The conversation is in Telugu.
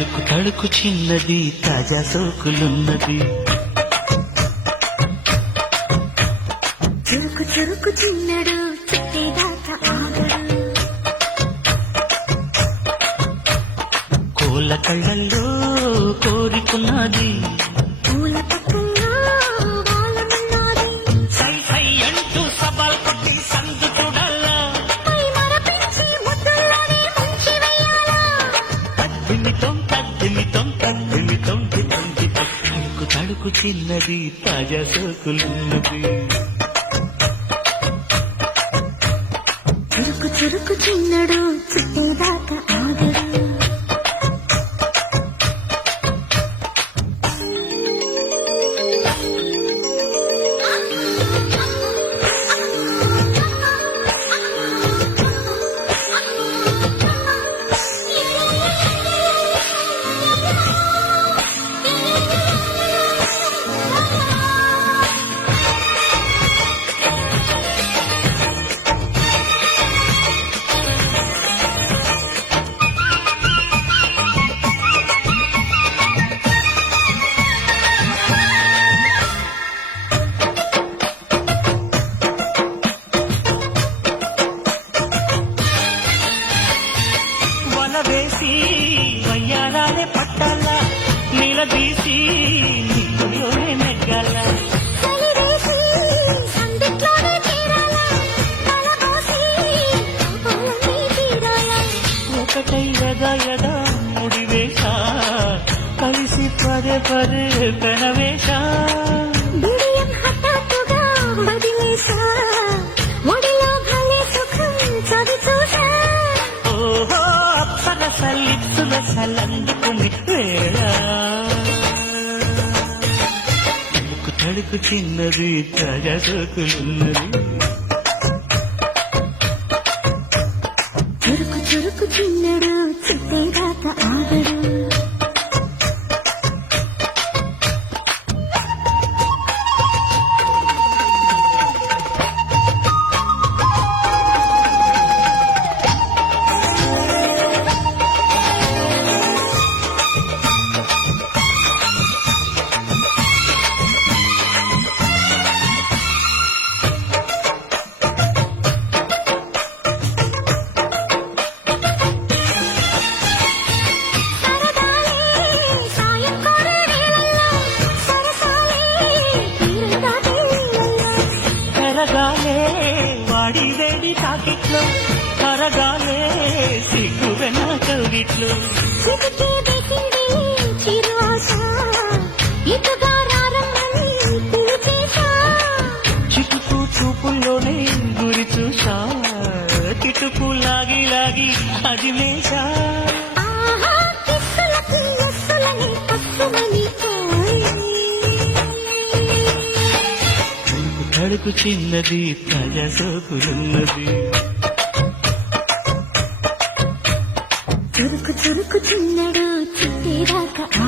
తడుకు తడుకు చిన్నది తాజా సోకులున్నది చురుకు చురుకు చిన్నడు చుట్టేదాకా ఆగడు కోళ్ళ కళ్ళల్లో కోరికున్నది పూల పక్కల్లో వాలనున్నది సై సై అంటూ సవాల్ కొట్టి సందు చూడాలా పై మరపించి ముద్దుల్లోనే ముంచి వెయ్యాలా తద్దిమితం తద్దిమితం తద్దిమితం తిమితం తడుకు తడుకు చిన్నది తాజా సోకులున్నది చురుకు చురుకు చిన్నడు చుట్టేదాకా ఆగడు వేసి వయ్యారాలే పట్టాల నిలదీసి నీలోనే నెగ్గాల చలివేసి సందిట్లోనే తీరాలా తలబోసి పాపాలన్నీ తీరాలా ఒకటై యదా యదా ముడివేశ కలిసి పదే పదే పెనవేశ బిడియం హఠాత్తుగా వదిలేసా ఒడిలో భలే సుఖం చవి చూసా ఓహో అప్సరస లిప్సుల సలందుకుని వేళ తడుకు తడుకు చిన్నది తాజా సోకులున్నది చురుకు చురుకు చిన్నడు చుట్టేదాకా ఆగడు కరగాలే వాడి వేడి తాకిట్లో కరగాలే సిగ్గు వెన్న కవిట్లో చిటికే వేసింది చిరు ఆశ ఇటుగా రారమ్మని పిలిచేశా చిటుకు చూపుల్లోనే గురి చూసా కిటుకు లాగి లాగి అది మేషా ఆహా కిస్సులకి ఎస్సులని కస్సుమని తడుకు తడుకు చిన్నది తాజా సోకులున్నది చురుకు చురుకు చిన్నడు చుట్టేదాకా